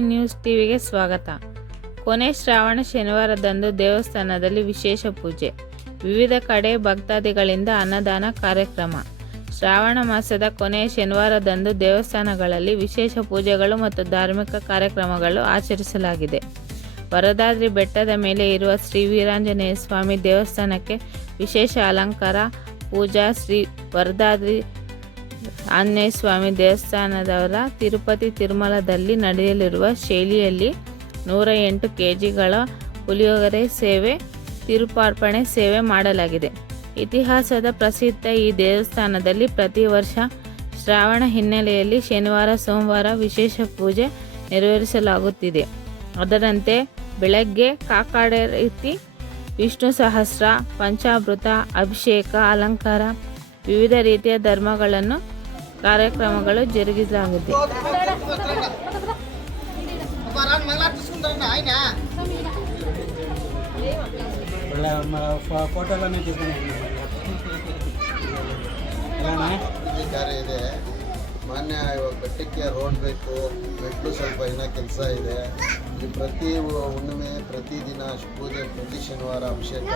ಚಾನಲ್ಗೆ ಸ್ವಾಗತ. ಕೊನೆ ಶ್ರಾವಣ ಶನಿವಾರದಂದು ದೇವಸ್ಥಾನದಲ್ಲಿ ವಿಶೇಷ ಪೂಜೆ. ವಿವಿಧ ಕಡೆ ಭಕ್ತಾದಿಗಳಿಂದ ಅನ್ನದಾನ ಕಾರ್ಯಕ್ರಮ. ಶ್ರಾವಣ ಮಾಸದ ಕೊನೆಯ ಶನಿವಾರದಂದು ದೇವಸ್ಥಾನಗಳಲ್ಲಿ ವಿಶೇಷ ಪೂಜೆಗಳು ಮತ್ತು ಧಾರ್ಮಿಕ ಕಾರ್ಯಕ್ರಮಗಳು ಆಚರಿಸಲಾಗಿದೆ. ವರದಾದ್ರಿ ಬೆಟ್ಟದ ಮೇಲೆ ಇರುವ ಶ್ರೀ ವೀರಾಂಜನೇಯ ಸ್ವಾಮಿ ದೇವಸ್ಥಾನಕ್ಕೆ ವಿಶೇಷ ಅಲಂಕಾರ, ಪೂಜಾ, ಶ್ರೀ ವರದಾದ್ರಿ ಆಂಜನೇಯ ಸ್ವಾಮಿ ದೇವಸ್ಥಾನದವರ ತಿರುಪತಿ ತಿರುಮಲದಲ್ಲಿ ನಡೆಯಲಿರುವ ಶೈಲಿಯಲ್ಲಿ ನೂರ ಎಂಟು ಕೆಜಿಗಳ ಪುಳಿಯೋಗರೆ ಸೇವೆ, ತಿರುಪಾರ್ಪಣೆ ಸೇವೆ ಮಾಡಲಾಗಿದೆ. ಇತಿಹಾಸದ ಪ್ರಸಿದ್ಧ ಈ ದೇವಸ್ಥಾನದಲ್ಲಿ ಪ್ರತಿ ವರ್ಷ ಶ್ರಾವಣ ಹಿನ್ನೆಲೆಯಲ್ಲಿ ಶನಿವಾರ, ಸೋಮವಾರ ವಿಶೇಷ ಪೂಜೆ ನೆರವೇರಿಸಲಾಗುತ್ತಿದೆ. ಅದರಂತೆ ಬೆಳಗ್ಗೆ ಕಾಕಾಡ ರೀತಿ ವಿಷ್ಣು ಸಹಸ್ರ, ಪಂಚಾಮೃತ, ಅಭಿಷೇಕ, ಅಲಂಕಾರ ವಿವಿಧ ರೀತಿಯ ಧರ್ಮಗಳನ್ನು ಕಾರ್ಯಕ್ರಮಗಳು ಜರುಗಿಸಲಾಗುತ್ತೆ. ಮಾನ್ಯ ಇವಾಗ ಬೆಟ್ಟಕ್ಕೆ ರೋಡ್ ಬೇಕು ಮೆಟ್ಲು ಸ್ವಲ್ಪ ಇನ್ನ ಕೆಲಸ ಇದೆ. ಪ್ರತಿ ಹುಣ್ಣಿಮೆ ಪ್ರತಿದಿನ ಪೂಜೆ ಪ್ರತಿ ಶನಿವಾರ ಅಭಿಷೇಕ.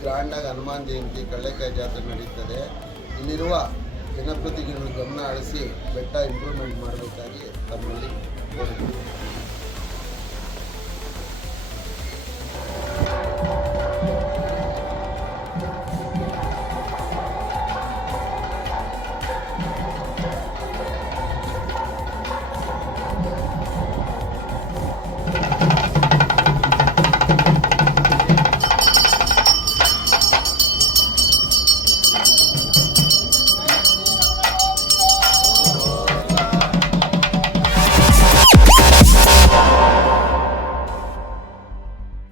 ಗ್ರ್ಯಾಂಡಾಗಿ ಹನುಮಾನ್ ಜಯಂತಿ ಕಳ್ಳೇಕಾಯಿ ಜಾತ್ರೆ ನಡೀತದೆ. ಇಲ್ಲಿರುವ ಜನಪ್ರತಿನಿಧಿಗಳು ಗಮನ ಹರಿಸಿ, ಬೆಟ್ಟ ಇಂಪ್ರೂವ್ಮೆಂಟ್ ಮಾಡಬೇಕಾಗಿ ತಮ್ಮಲ್ಲಿ ಕೋರುತ್ತೇನೆ